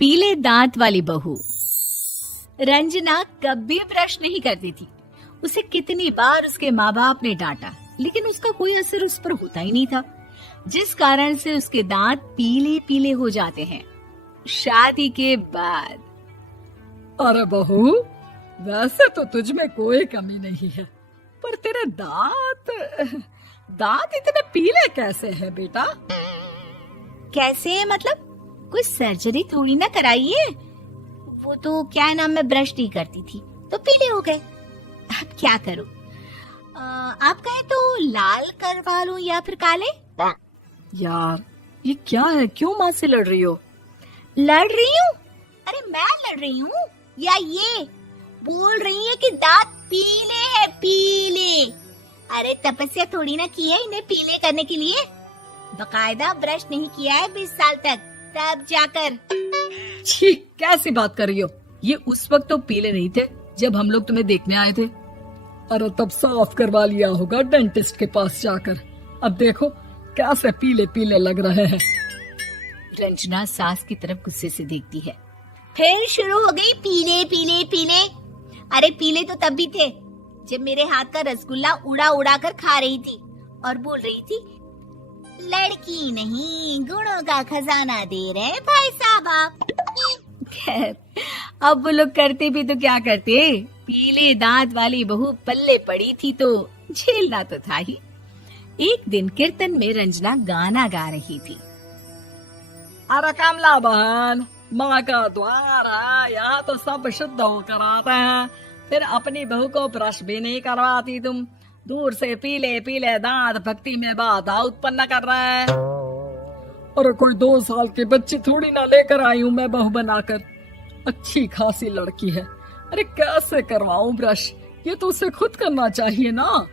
पीले दांत वाली बहू। रंजना कभी ब्रश नहीं करती थी। उसे कितनी बार उसके माँ बाप ने डांटा, लेकिन उसका कोई असर उस पर होता ही नहीं था, जिस कारण से उसके दांत पीले पीले हो जाते हैं। शादी के बाद। अरे बहू, वैसे तो तुझ में कोई कमी नहीं है, पर तेरे दांत इतने पीले कैसे हैं बेटा? कैसे मतलब? कोई सर्जरी थोड़ी ना कराइए। वो तो क्या नाम, मैं ब्रश नहीं करती थी तो पीले हो गए। अब क्या करूं? आप कहे तो लाल करवा लूं या फिर काले? यार ये क्या है, क्यों माँ से लड़ रही हो? लड़ रही हूँ? अरे मैं लड़ रही हूँ या ये बोल रही है कि दांत पीले हैं, पीले। अरे तपस्या थोड़ी ना की है इन्हें पीले करने के लिए। बकायदा ब्रश नहीं किया है 20 साल तक, तब जाकर। छी, कैसी बात कर रही हो? ये उस वक्त तो पीले नहीं थे जब हम लोग तुम्हें देखने आए थे। अरे तब साफ करवा लिया होगा डेंटिस्ट के पास जाकर। अब देखो कैसे पीले पीले लग रहे हैं। रंजना सास की तरफ गुस्से से देखती है। फिर शुरू हो गई पीले पीले पीले। अरे पीले तो तब भी थे जब मेरे हाथ का रसगुल्ला उड़ा उड़ा कर खा रही थी और बोल रही थी, लड़की नहीं गुणों का खजाना दे रहे भाई साहब आप। खैर, अब वो लोग करते भी तो क्या करते, पीले दांत वाली बहू पल्ले पड़ी थी तो झेलना तो था ही। एक दिन कीर्तन में रंजना गाना गा रही थी। अरे कमला बहन, माँ का द्वार है, यहाँ तो सब शुद्ध होकर आते हैं, फिर अपनी बहू को ब्रश भी नहीं करवाती तुम। दूर से पीले पीले दांत भक्ति में बाधा उत्पन्न कर रहे हैं। अरे कोई 2 साल के बच्चे थोड़ी ना लेकर आई हूँ मैं बहू बनाकर। अच्छी खासी लड़की है, अरे कैसे करवाऊं ब्रश? ये तो उसे खुद करना चाहिए ना।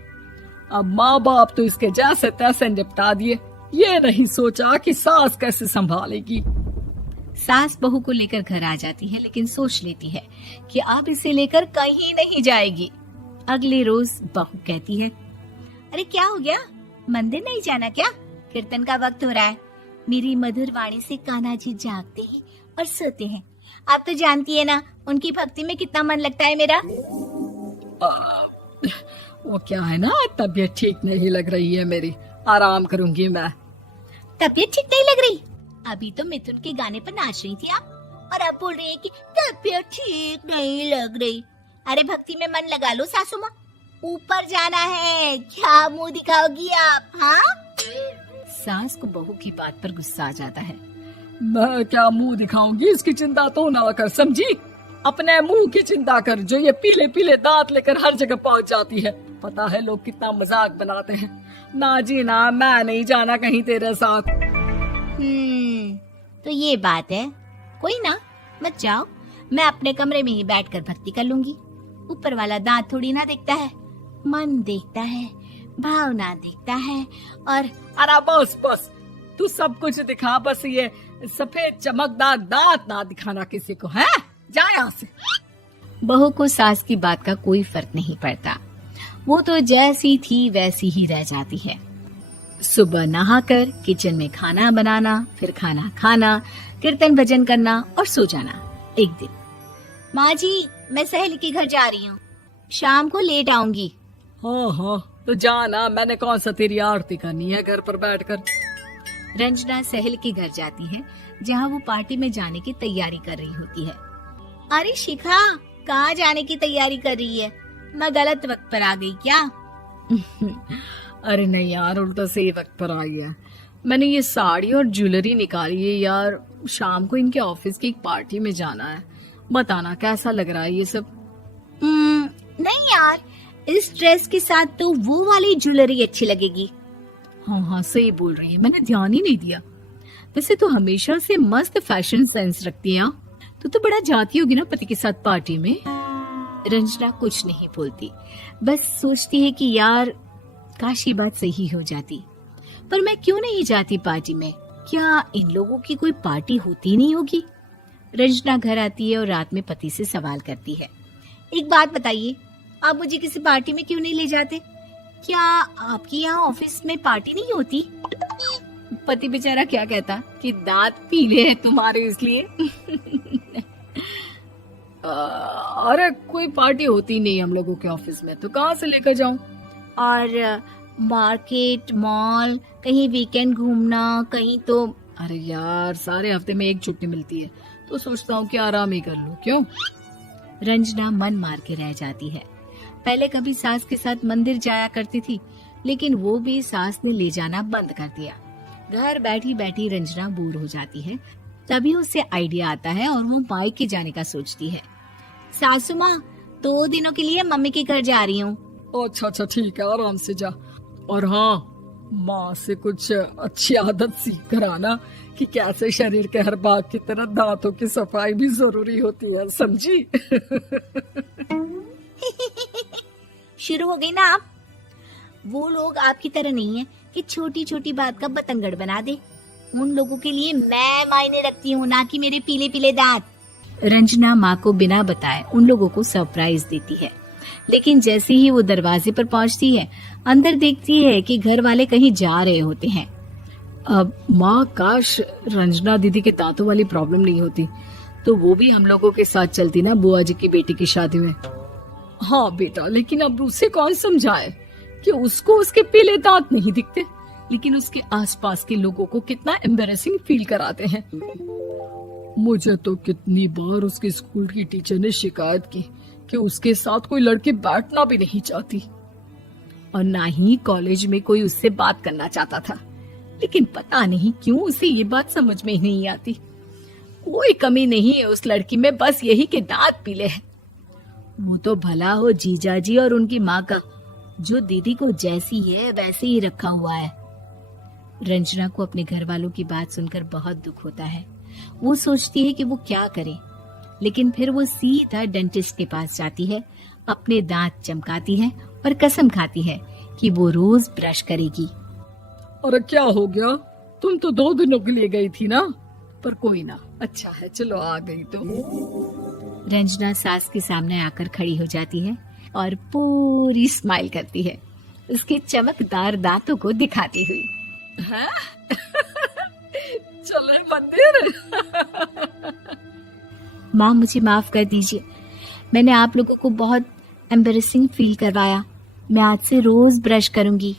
अब माँ बाप तो इसके जैसे तैसे निपटा दिए, ये नहीं सोचा कि सास कैसे संभालेगी। सास बहू को लेकर घर आ जाती है, लेकिन सोच लेती है कि अब इसे लेकर कहीं नहीं जाएगी। अगले रोज बहू कहती है, अरे क्या हो गया, मंदिर नहीं जाना क्या? कीर्तन का वक्त हो रहा है। मेरी मधुर वाणी से कान्हा जी जागते हैं और सोते हैं। आप तो जानती है ना उनकी भक्ति में कितना मन लगता है मेरा। वो क्या है ना, तबीयत ठीक नहीं लग रही है मेरी, आराम करूंगी मैं। तबीयत ठीक नहीं लग रही? अभी तो मिथुन के गाने पर नाच रही थी आप, और अब बोल रही है कि तबीयत ठीक नहीं लग रही। अरे भक्ति में मन लगा लो सासू माँ, ऊपर जाना है, क्या मुंह दिखाओगी आप? हाँ? सास को बहू की बात पर गुस्सा आ जाता है। मैं क्या मुंह दिखाऊंगी, इसकी चिंता तो ना कर, समझी? अपने मुंह की चिंता कर, जो ये पीले पीले दांत लेकर हर जगह पहुंच जाती है। पता है लोग कितना मजाक बनाते हैं। ना जी ना, मैं नहीं जाना कहीं तेरे साथ। तो ये बात है। कोई ना, मत जाओ, मैं अपने कमरे में ही बैठकर भक्ति कर लूंगी। ऊपर वाला दांत थोड़ी ना देखता है, मन देखता है, भावना देखता है। और अरे बस बस, तू सब कुछ दिखा, बस ये सफेद चमकदार दांत ना दिखाना किसी को, है? जा यहाँ से। बहू को सास की बात का कोई फर्क नहीं पड़ता, वो तो जैसी थी वैसी ही रह जाती है। सुबह नहाकर किचन में खाना बनाना, फिर खाना खाना, कीर्तन भजन करना और सो जाना। एक दिन, माँ जी मैं सहेली के घर जा रही हूँ, शाम को लेट आऊंगी। हाँ, तो जाना, मैंने कौन सा तेरी आरती करनी है घर पर बैठकर। रंजना सहेली के घर जाती है, जहाँ वो पार्टी में जाने की तैयारी कर रही होती है। अरे शिखा, कहाँ जाने की तैयारी कर रही है? मैं गलत वक्त पर आ गई क्या? अरे नहीं यार, उल्टा सही वक्त पर आई है। मैंने ये साड़ी और ज्वेलरी निकाली है यार, शाम को इनके ऑफिस की एक पार्टी में जाना है। बताना कैसा लग रहा है ये सब? नहीं यार, इस ड्रेस के साथ तो वो वाली ज्वेलरी अच्छी लगेगी। हाँ, सही बोल रही है, मैंने ध्यान ही नहीं दिया। वैसे तो हमेशा से मस्त फैशन सेंस रखती है। तो बड़ा जाती होगी ना पति के साथ पार्टी में। रंजना कुछ नहीं बोलती, बस सोचती है कि यार काश ये बात सही हो जाती, पर मैं क्यों नहीं जाती पार्टी में? क्या इन लोगों की कोई पार्टी होती नहीं होगी? रंजना घर आती है और रात में पति से सवाल करती है, एक बात बताइए, आप मुझे किसी पार्टी में क्यों नहीं ले जाते? क्या आपकी यहाँ ऑफिस में पार्टी नहीं होती? पति बेचारा क्या कहता कि दांत पीले हैं तुम्हारे इसलिए। अरे कोई पार्टी होती नहीं हम लोगों के ऑफिस में, तो कहाँ से लेकर जाऊं? और मार्केट, मॉल, कहीं वीकेंड घूमना, कहीं तो। अरे यार सारे हफ्ते में एक छुट्टी मिलती है, तो सोचता हूँ कि आराम ही कर लूं। क्यों? रंजना मन मार के रह जाती है। पहले कभी सास के साथ मंदिर जाया करती थी, लेकिन वो भी सास ने ले जाना बंद कर दिया। घर बैठी बैठी रंजना बोर हो जाती है। तभी उसे आइडिया आता है और वो मायके जाने का सोचती है। सासू माँ, 2 दिनों के लिए मम्मी के घर जा रही हूँ। अच्छा ठीक है, आराम से जा। और हाँ, माँ से कुछ अच्छी आदत सीख कर आना कि कैसे शरीर के हर भाग की तरह दांतों की सफाई भी जरूरी होती है, समझी? शुरू हो गई ना आप। वो लोग आपकी तरह नहीं है कि छोटी छोटी बात का बतंगड़ बना दे। उन लोगों के लिए मैं मायने रखती हूँ, ना कि मेरे पीले पीले दांत। रंजना माँ को बिना बताए उन लोगों को सरप्राइज देती है, लेकिन जैसे ही वो दरवाजे पर पहुंचती है, अंदर देखती है कि घर वाले कहीं जा रहे होते हैं। अब माँ, काश रंजना दीदी के दांतों वाली प्रॉब्लम नहीं होती, तो वो भी हम लोगों के साथ चलती ना बुआ जी की बेटी की शादी में। हाँ बेटा, लेकिन अब उसे कौन समझाए कि उसको उसके पीले दांत नहीं दिखते, लेकिन उसके आसपास के लोगों को कितना एम्बैरेसिंग फील कराते हैं। मुझे तो कितनी बार उसके स्कूल की टीचर ने शिकायत की कि उसके साथ कोई लड़की बैठना भी नहीं चाहती, और ना ही कॉलेज में कोई उससे बात करना चाहता था। लेकिन पता नहीं क्यों उसे ये बात समझ में ही नहीं आती। कोई कमी नहीं है उस लड़की में, बस यही कि दांत पीले हैं। वो तो भला हो जीजाजी और उनकी माँ का, जो दीदी को जैसी है वैसे ही रखा हुआ है। रंजना को अपने घर वालों की बात सुनकर बहुत दुख होता है। वो सोचती है कि वो क्या करे, लेकिन फिर वो सीधा डेंटिस्ट के पास जाती है, अपने दांत चमकाती है और कसम खाती है कि वो रोज ब्रश करेगी। अरे क्या हो गया? तुम तो 2 दिनों के लिए गई थी ना, पर कोई ना, अच्छा है, चलो आ गई तो। रंजना सास के सामने आकर खड़ी हो जाती है और पूरी स्माइल करती है, उसके चमकदार दांतों को दिखाती हुई। है? चले मंदिर। माँ, मुझे माफ कर दीजिए, मैंने आप लोगों को बहुत एम्बैरेसिंग फील करवाया। मैं आज से रोज ब्रश करूंगी।